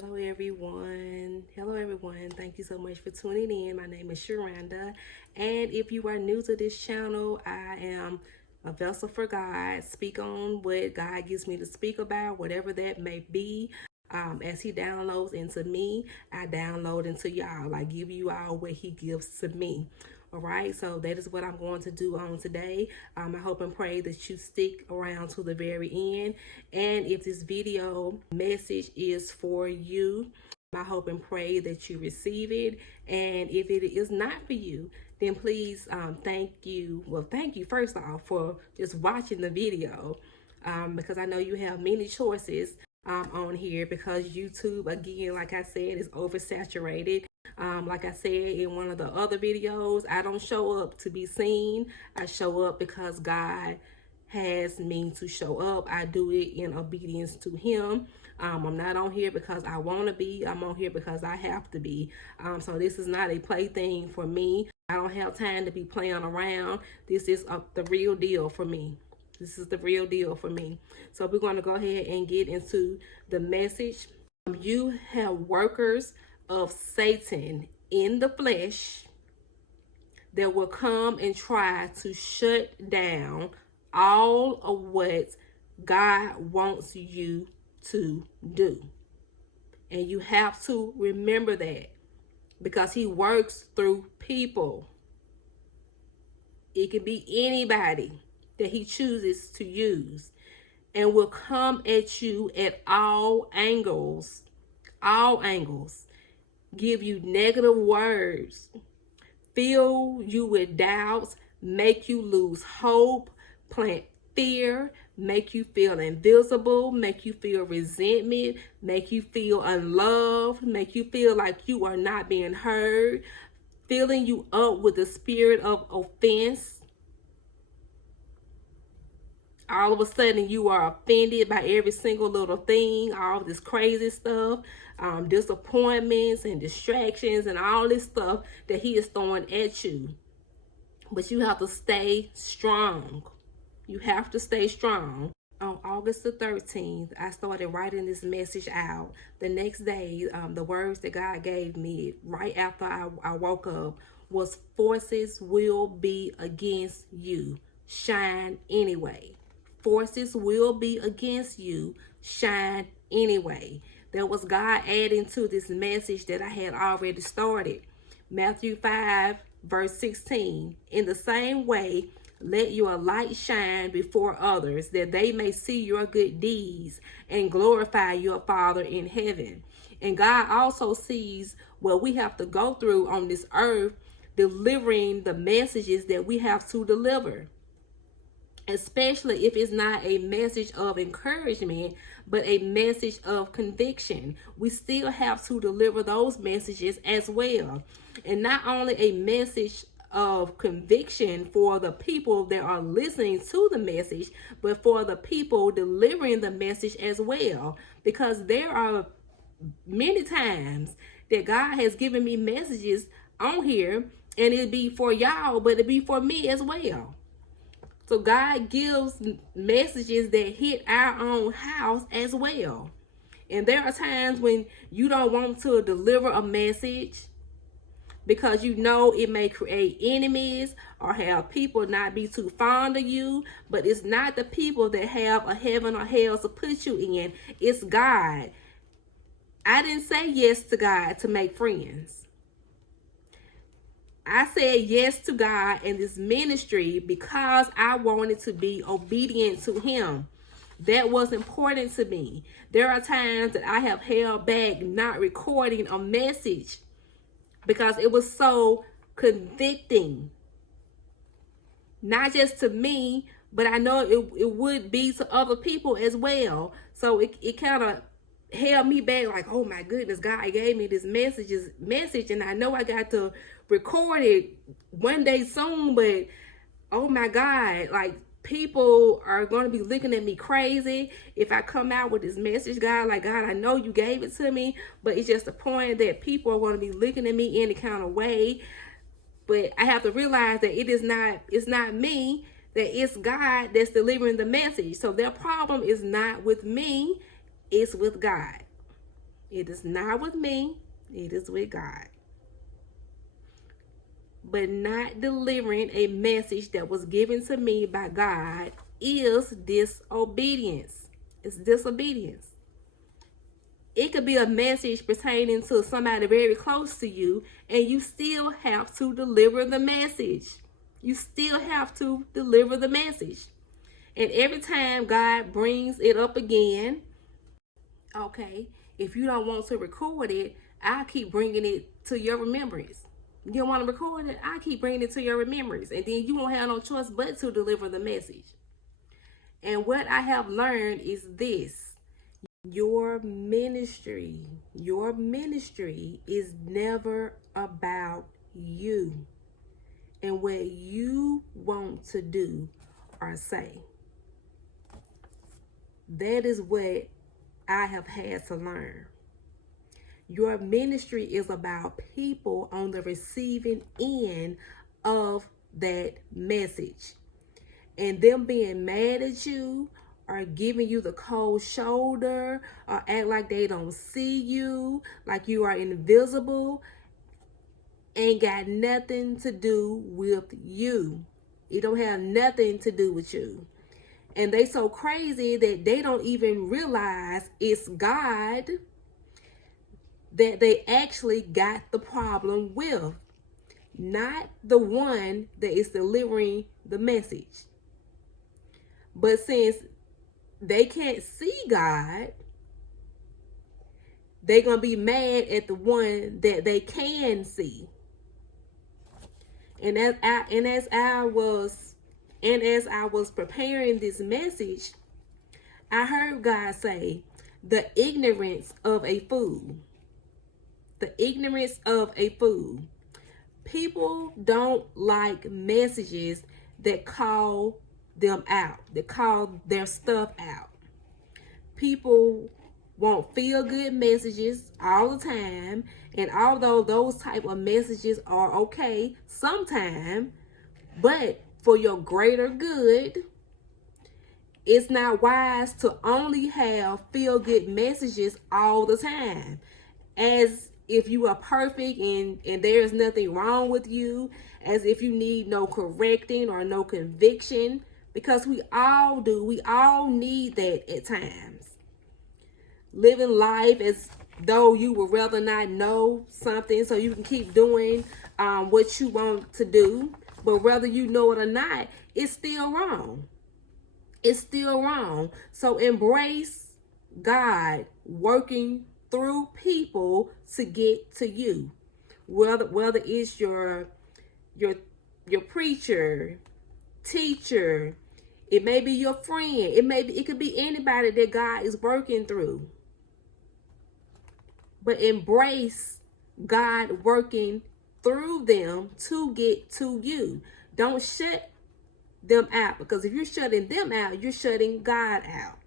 Hello everyone. Hello everyone. Thank you so much for tuning in. My name is Sharanda. And if you are new to this channel, I am a vessel for God. Speak on what God gives me to speak about, whatever that may be. As he downloads into me, I download into y'all. I give you all what he gives to me. All right, so that is what I'm going to do on today. I hope and pray that you stick around to the very end. And if this video message is for you, I hope and pray that you receive it. And if it is not for you, then please thank you. Well, thank you first off for just watching the video, because I know you have many choices on here, because YouTube, again, like I said, is oversaturated. Like I said in one of the other videos, I don't show up to be seen. I show up because God has me to show up. I do it in obedience to him. I'm not on here because I want to be. I'm on here because I have to be. So this is not a plaything for me. I don't have time to be playing around. This is the real deal for me. This is the real deal for me. So we're going to go ahead and get into the message. You have workers of Satan in the flesh that will come and try to shut down all of what God wants you to do. And you have to remember that, because he works through people. It can be anybody that he chooses to use, and will come at you at all angles, give you negative words, fill you with doubts, make you lose hope, plant fear, make you feel invisible, make you feel resentment, make you feel unloved, make you feel like you are not being heard, filling you up with the spirit of offense. All of a sudden you are offended by every single little thing, all this crazy stuff, disappointments and distractions and all this stuff that he is throwing at you. But you have to stay strong. You have to stay strong. On August the 13th, I started writing this message out. The next day, the words that God gave me right after I woke up was, forces will be against you. Shine anyway. Forces will be against you. Shine anyway. That was God adding to this message that I had already started. Matthew 5 verse 16. In the same way, let your light shine before others, that they may see your good deeds and glorify your Father in heaven. And God also sees what we have to go through on this earth, delivering the messages that we have to deliver. Especially if it's not a message of encouragement, but a message of conviction. We still have to deliver those messages as well. And not only a message of conviction for the people that are listening to the message, but for the people delivering the message as well. Because there are many times that God has given me messages on here, and it'd be for y'all, but it'd be for me as well. So God gives messages that hit our own house as well. And there are times when you don't want to deliver a message because you know it may create enemies or have people not be too fond of you. But it's not the people that have a heaven or hell to put you in. It's God. I didn't say yes to God to make friends. I said yes to God in this ministry because I wanted to be obedient to him. That was important to me. There are times that I have held back not recording a message because it was so convicting. Not just to me, but I know it would be to other people as well. So it kind of held me back, like, oh my goodness, God gave me this message, and I know I got to record it one day soon, but oh my God, like, people are going to be looking at me crazy if I come out with this message, God. Like, God, I know you gave it to me, but it's just the point that people are going to be looking at me any kind of way. But I have to realize that it's not me, that it's God that's delivering the message. So their problem is not with me, it's with God. It is not with me, it is with God. But not delivering a message that was given to me by God is disobedience. It's disobedience. It could be a message pertaining to somebody very close to you, and you still have to deliver the message. You still have to deliver the message. And every time God brings it up again, okay, if you don't want to record it, I'll keep bringing it to your remembrance. You don't want to record it, I'll keep bringing it to your remembrance. And then you won't have no choice but to deliver the message. And what I have learned is this. Your ministry is never about you and what you want to do or say. That is what I have had to learn. Your ministry is about people on the receiving end of that message, and them being mad at you or giving you the cold shoulder or act like they don't see you, like you are invisible, ain't got nothing to do with you. It don't have nothing to do with you. And they so crazy that they don't even realize it's God that they actually got the problem with, not the one that is delivering the message. But since they can't see God, they're going to be mad at the one that they can see. And as I was preparing this message, I heard God say, the ignorance of a fool. The ignorance of a fool. People don't like messages that call them out, that call their stuff out. People want feel-good messages all the time, and although those type of messages are okay sometimes, but for your greater good, it's not wise to only have feel-good messages all the time, as if you are perfect and there's nothing wrong with you, as if you need no correcting or no conviction, because we all do. We all need that at times. Living life as though you would rather not know something so you can keep doing what you want to do, but whether you know it or not, it's still wrong. It's still wrong. So embrace God working through people to get to you. Whether it's your preacher, teacher, it may be your friend, it could be anybody that God is working through. But embrace God working through them to get to you. Don't shut them out, because if you're shutting them out, you're shutting God out.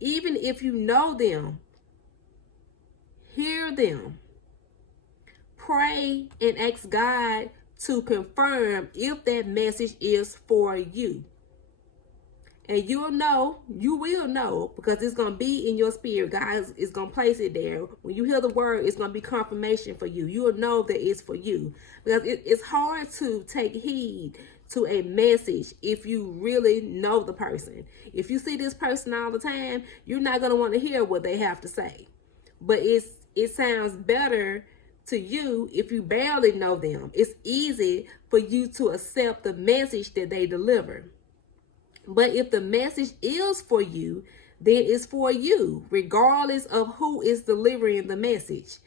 Even if you know them, hear them. Pray and ask God to confirm if that message is for you. And you will know, because it's going to be in your spirit. God is going to place it there. When you hear the word, it's going to be confirmation for you. You will know that it's for you. Because it's hard to take heed to a message if you really know the person. If you see this person all the time, you're not going to want to hear what they have to say. But it sounds better to you if you barely know them. It's easy for you to accept the message that they deliver. But if the message is for you, then it's for you, regardless of who is delivering the message.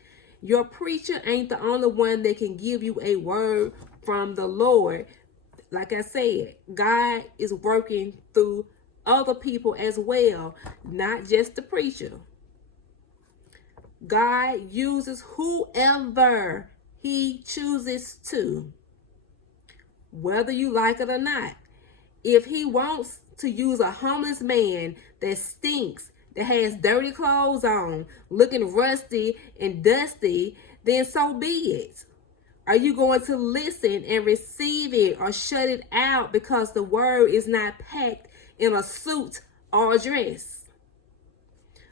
Your preacher ain't the only one that can give you a word from the Lord. Like I said, God is working through other people as well, not just the preacher. God uses whoever he chooses to, whether you like it or not. If he wants to use a homeless man that stinks, that has dirty clothes on, looking rusty and dusty, then so be it. Are you going to listen and receive it, or shut it out because the word is not packed in a suit or a dress?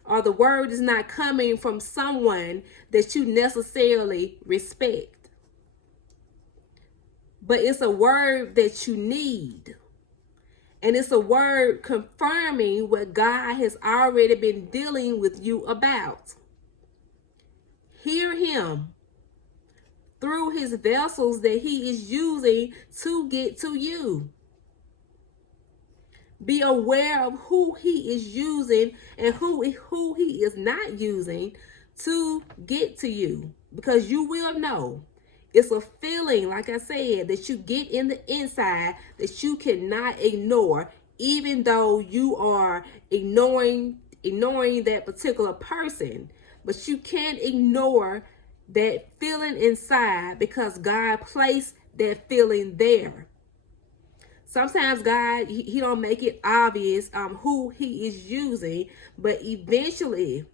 or the word is not coming from someone that you necessarily respect, but it's a word that you need. And it's a word confirming what God has already been dealing with you about. Hear him through his vessels that he is using to get to you. Be aware of who he is using and who he is not using to get to you, because you will know. It's a feeling, like I said, that you get in the inside that you cannot ignore, even though you are ignoring that particular person. But you can't ignore that feeling inside because God placed that feeling there. Sometimes God, he don't make it obvious who he is using, but eventually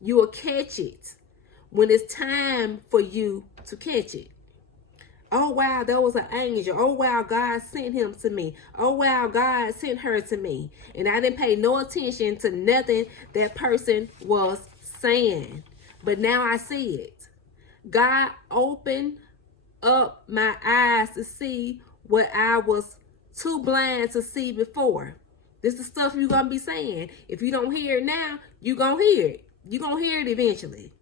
you will catch it when it's time for you to catch it. Oh, wow, there was an angel. Oh, wow, God sent him to me. Oh, wow, God sent her to me. And I didn't pay no attention to nothing that person was saying. But now I see it. God opened up my eyes to see what I was too blind to see before. This is stuff you're going to be saying. If you don't hear it now, you're going to hear it. You're going to hear it eventually.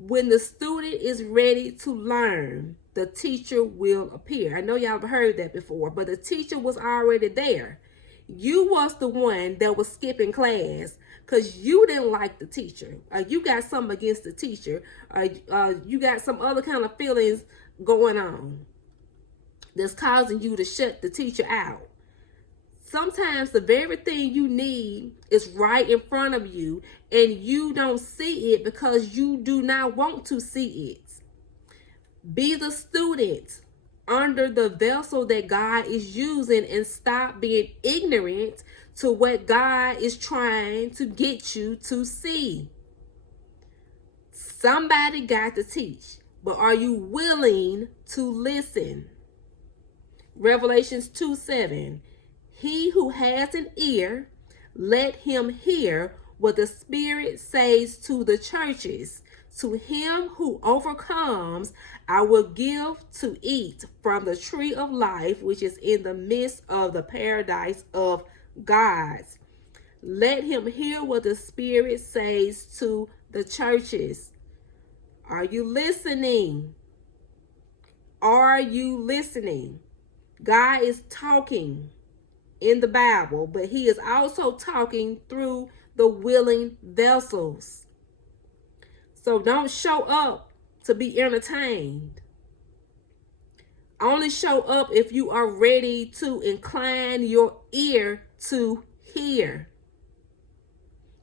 When the student is ready to learn, the teacher will appear. I know y'all have heard that before, but the teacher was already there. You was the one that was skipping class because you didn't like the teacher. You got something against the teacher. You got some other kind of feelings going on that's causing you to shut the teacher out. Sometimes the very thing you need is right in front of you and you don't see it because you do not want to see it. Be the student under the vessel that God is using and stop being ignorant to what God is trying to get you to see. Somebody got to teach, but are you willing to listen? Revelations 2:7. He who has an ear, let him hear what the Spirit says to the churches. To him who overcomes, I will give to eat from the tree of life, which is in the midst of the paradise of God. Let him hear what the Spirit says to the churches. Are you listening? Are you listening? God is talking in the Bible, but he is also talking through the willing vessels. So don't show up to be entertained. Only show up if you are ready to incline your ear to hear.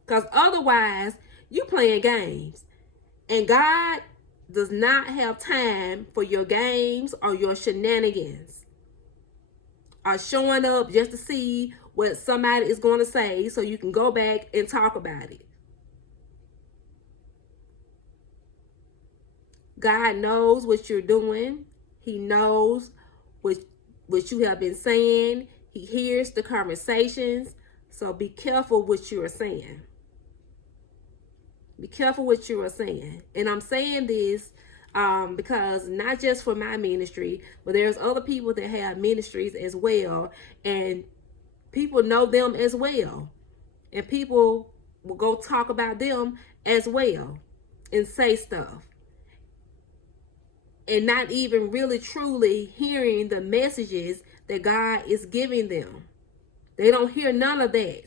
Because otherwise, you playing games. And God does not have time for your games or your shenanigans. Are showing up just to see what somebody is going to say so you can go back and talk about it. God knows what you're doing. He knows what you have been saying. He hears the conversations. So be careful what you are saying. Be careful what you are saying. And I'm saying this because not just for my ministry, but there's other people that have ministries as well, and people know them as well, and people will go talk about them as well and say stuff and not even really truly hearing the messages that God is giving them. They don't hear none of that,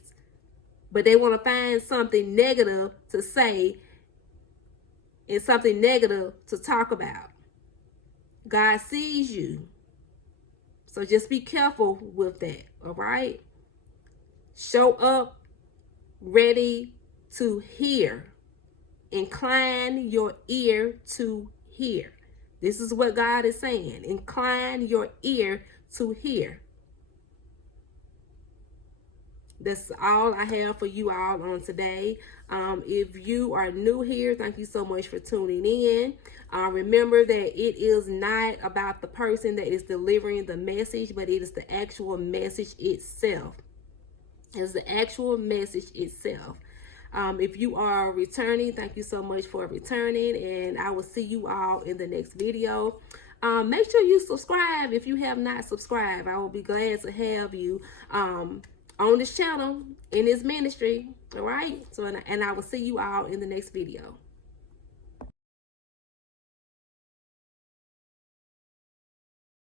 but they want to find something negative to say and something negative to talk about. God sees you. So just be careful with that, all right? Show up ready to hear. Incline your ear to hear. This is what God is saying. Incline your ear to hear. That's all I have for you all on today. If you are new here, thank you so much for tuning in. Remember that it is not about the person that is delivering the message, but it is the actual message itself. as the actual message itself. If you are returning, thank you so much for returning, and I will see you all in the next video. Make sure you subscribe if you have not subscribed. I will be glad to have you on this channel, in this ministry. All right. So, and I will see you all in the next video.